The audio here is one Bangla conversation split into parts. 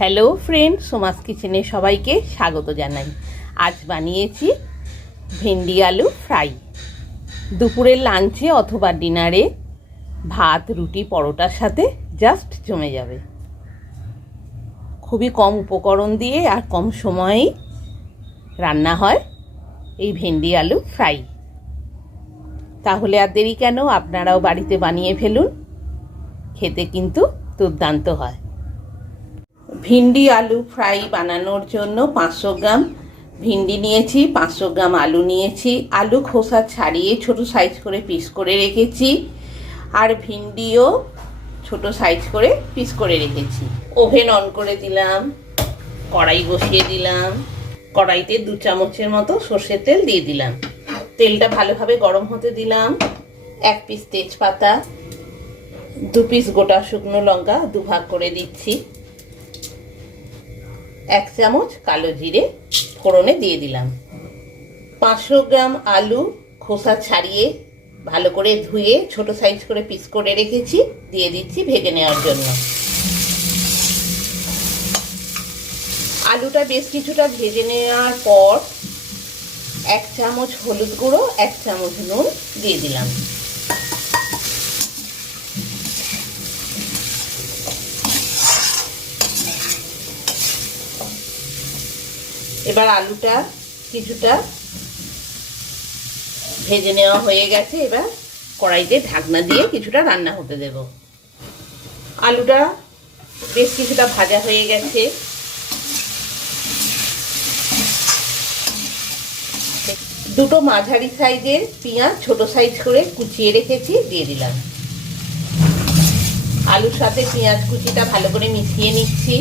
হ্যালো ফ্রেন্ড, সোমাস কিচেনে সবাইকে স্বাগত জানাই। আজ বানিয়েছি ভেন্ডি আলু ফ্রাই। দুপুরের লাঞ্চে অথবা ডিনারে ভাত, রুটি, পরোটার সাথে জাস্ট জমে যাবে। খুবই কম উপকরণ দিয়ে আর কম সময়েই রান্না হয় এই ভেন্ডি আলু ফ্রাই। তাহলে আর দেরি কেন, আপনারাও বাড়িতে বানিয়ে ফেলুন। খেতে কিন্তু দুর্দান্ত হয়। ভিন্ডি আলু ফ্রাই বানানোর জন্য 500 গ্রাম ভিন্ডি নিয়েছি, 500 গ্রাম আলু নিয়েছি। আলু খোসা ছাড়িয়ে ছোট সাইজ করে পিস করে রেখেছি, আর ভিন্ডিও ছোট সাইজ করে পিস করে রেখেছি। ওভেন অন করে দিলাম, কড়াই বসিয়ে দিলাম। কড়াইতে 2 চামচের মতো সর্ষের তেল দিয়ে দিলাম। তেলটা ভালোভাবে গরম হতে দিলাম। 1 পিস তেজপাতা, 2 পিস গোটা শুকনো লঙ্কা 2 ভাগ করে দিচ্ছি। 1 চামচ কালো জিরে ফোড়নে দিয়ে দিলাম। 500 গ্রাম আলু খোসা ছাড়িয়ে ভালো করে ধুয়ে ছোট সাইজ করে পিস করে রেখেছি, দিয়ে দিচ্ছি ভেজে নেওয়ার জন্য। আলুটা বেশ কিছুটা ভেজে নেওয়ার পর 1 চামচ হলুদ গুঁড়ো, 1 চামচ নুন দিয়ে দিলাম। এবার আলুটা কিছুটা ভেজে নেওয়া হয়ে গেছে। এবার কড়াইতে ঢাকনা দিয়ে কিছুটা রান্না হতে দেব। আলুটা বেশ কিছুটা ভাজা হয়ে গেছে। দুটো মাঝারি সাইজের পেঁয়াজ ছোট সাইজ করে কুচিয়ে রেখেছি, দিয়ে দিলাম। আলুর সাথে পেঁয়াজ কুচিটা ভালো করে মিশিয়ে নিচ্ছি।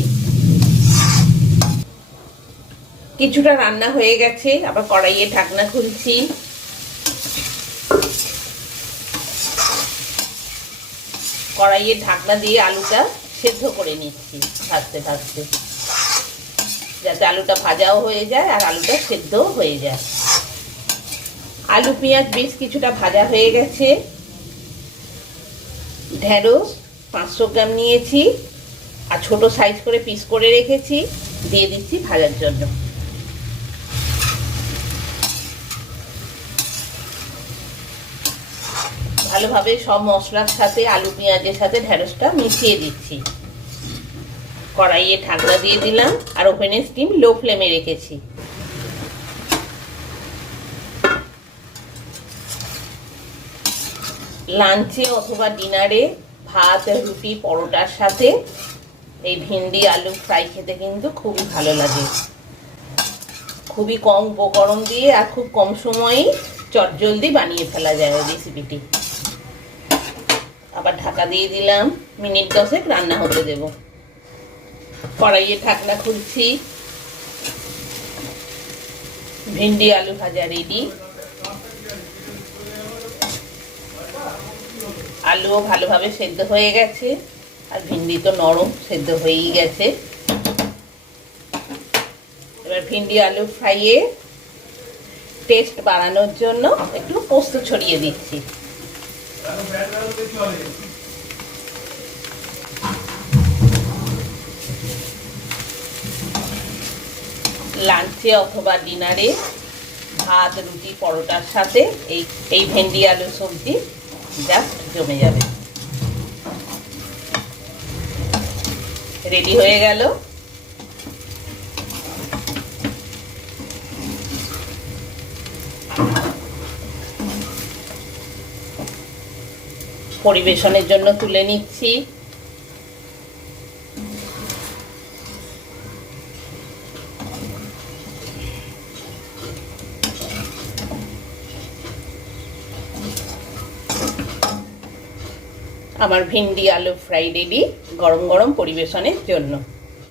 কিছুটা রান্না হয়ে গেছে, আবার কড়াইয়ে ঢাকনা খুলছি। কড়াইয়ে ঢাকনা দিয়ে আলুটা সেদ্ধ করে নিচ্ছি ভাজতে ভাজতে, যাতে আলুটা ভাজাও হয়ে যায় আর আলুটা সেদ্ধও হয়ে যায়। আলু পেঁয়াজ বেশ কিছুটা ভাজা হয়ে গেছে। ঢেঁড়স 500 গ্রাম নিয়েছি আর ছোট সাইজ করে পিস করে রেখেছি, দিয়ে দিচ্ছি ভাজার জন্য। ভালোভাবে সব মশলার সাথে আলু পেঁয়াজের সাথে ঢেঁড়সটা মিশিয়ে দিচ্ছি। কড়াইয়ে ঢাকনা দিয়ে দিলাম আর ওভেনের স্টিম লো ফ্লেমে রেখেছি। লাঞ্চে অথবা ডিনারে ভাত, রুটি, পরোটার সাথে এই ভিন্ডি আলু ফ্রাই খেতে কিন্তু খুবই ভালো লাগে। খুবই কম উপকরণ দিয়ে আর খুব কম সময়েই চটজলদি বানিয়ে ফেলা যায় ওই রেসিপিটি। আবার ঢাকা দিয়ে দিলাম, মিনিট 10 রান্না হতে দেব। কড়াইয়ে ঢাকনা খুলছি। ভিন্ডি আলু ভাজা রেডি। আলুও ভালোভাবে সেদ্ধ হয়ে গেছে আর ভিন্ডি তো নরম, সেদ্ধ হয়েই গেছে। এবার ভিন্ডি আলু ফ্রাইয়ে টেস্ট বাড়ানোর জন্য একটু পোস্ত ছড়িয়ে দিচ্ছি। লাঞ্চে অথবা ডিনারে ভাত, রুটি, পরোটার সাথে এই ভেন্ডি আলু সবজি জাস্ট জমে যাবে। রেডি হয়ে গেল। পরিবেশনের জন্য তুলে নিচ্ছি। আমার ভিন্ডি আলু ফ্রাই রেডি, গরম গরম পরিবেশনের জন্য।